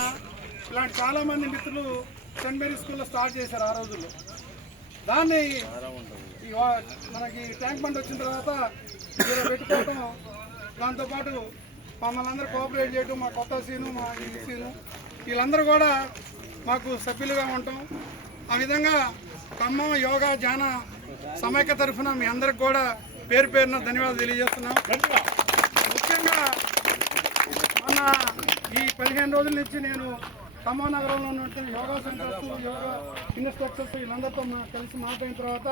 నారాయణ ఇలాంటి చాలామంది మిత్రులు సెయింట్ మేరీ స్కూల్లో స్టార్ట్ చేశారు ఆ రోజుల్లో. దాన్ని మనకి ట్యాంక్ బండ్ వచ్చిన తర్వాత మీరు పెట్టుకోవటం, దాంతోపాటు మమ్మల్ని అందరూ కోఆపరేట్ చేయటం, మా కొత్త సీను, మా ఈ సీను వీళ్ళందరూ కూడా మాకు సభ్యులుగా ఉంటాం. ఆ విధంగా ఖమ్మం యోగా ధ్యాన సమైక్య తరఫున మీ అందరికి కూడా పేరు పేరున ధన్యవాదాలు తెలియజేస్తున్నాం. ముఖ్యంగా మన ఈ 15 రోజుల నుంచి నేను ఖమ్మం నగరంలో ఉన్నటువంటి యోగా సెంటర్స్, యోగా ఇన్స్ట్రక్టర్స్ వీళ్ళందరితో కలిసి మాట్లాడిన తర్వాత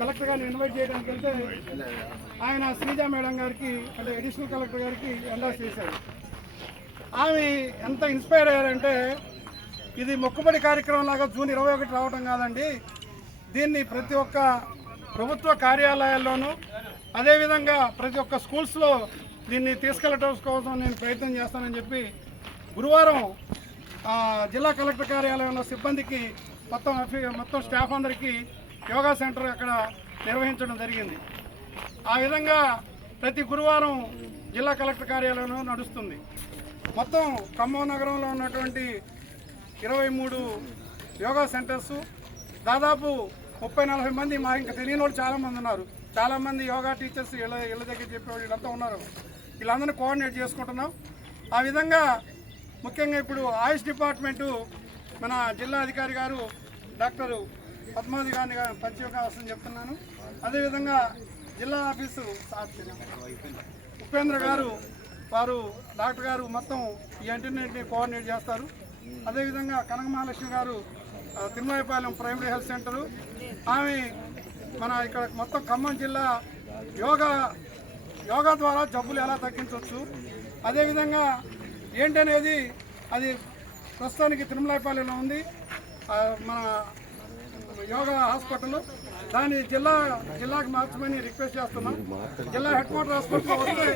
కలెక్టర్ గారిని ఇన్వైట్ చేయడానికి వెళ్తే ఆయన శ్రీజా మేడం గారికి, అంటే అడిషనల్ కలెక్టర్ గారికి ఎండాస్ చేశారు. ఆమె ఎంత ఇన్స్పైర్ అయ్యారంటే, ఇది మొక్కుబడి కార్యక్రమం లాగా జూన్ 21 రావడం కాదండి, దీన్ని ప్రతి ఒక్క ప్రభుత్వ కార్యాలయాల్లోనూ అదేవిధంగా ప్రతి ఒక్క స్కూల్స్లో దీన్ని తీసుకెళ్ళటం కోసం నేను ప్రయత్నం చేస్తానని చెప్పి గురువారం జిల్లా కలెక్టర్ కార్యాలయంలో సిబ్బందికి మొత్తం స్టాఫ్ అందరికీ యోగా సెంటర్ అక్కడ నిర్వహించడం జరిగింది. ఆ విధంగా ప్రతి గురువారం జిల్లా కలెక్టర్ కార్యాలయంలో నడుస్తుంది. మొత్తం ఖమ్మం నగరంలో ఉన్నటువంటి 23 యోగా సెంటర్సు, దాదాపు 30-40 మంది, మా ఇంకా తెలియని వాళ్ళు చాలామంది ఉన్నారు. చాలామంది యోగా టీచర్స్ ఇళ్ళ దగ్గర చెప్పేవాళ్ళు వీళ్ళంతా ఉన్నారు. వీళ్ళందరినీ కోఆర్డినేట్ చేసుకుంటున్నాం. ఆ విధంగా ముఖ్యంగా ఇప్పుడు ఆయుష్ డిపార్ట్మెంటు మన జిల్లా అధికారి గారు డాక్టర్ పద్మావతి గారిని పరిచయం చెప్తున్నాను. అదేవిధంగా జిల్లా ఆఫీసు ఉపేంద్ర గారు, వారు డాక్టర్ గారు మొత్తం ఈ ఇంటర్నెట్ని కోఆర్డినేట్ చేస్తారు. అదేవిధంగా కనక మహాలక్ష్మి గారు తిరుమలపాలెం ప్రైమరీ హెల్త్ సెంటరు, ఆమె మన ఇక్కడ మొత్తం ఖమ్మం జిల్లా యోగా ద్వారా జబ్బులు ఎలా తగ్గించవచ్చు, అదేవిధంగా ఏంటనేది అది ప్రస్తుతానికి తిరుమలపాలెంలో ఉంది మన యోగా హాస్పిటల్. దాన్ని జిల్లాకి మార్చమని రిక్వెస్ట్ చేస్తున్నాం. జిల్లా హెడ్ క్వార్టర్ హాస్పిటల్లో వస్తే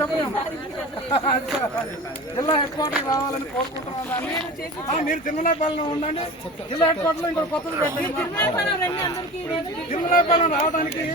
చెప్పలేము, జిల్లా హెడ్ క్వార్టర్ రావాలని కోరుకుంటున్నాం. దాన్ని మీరు తిరుమలపాలెంలో ఉండండి, జిల్లా హెడ్ క్వార్టర్లో ఇంకో కొత్తది పెట్టండి. తిరుమలపాలెం రావడానికి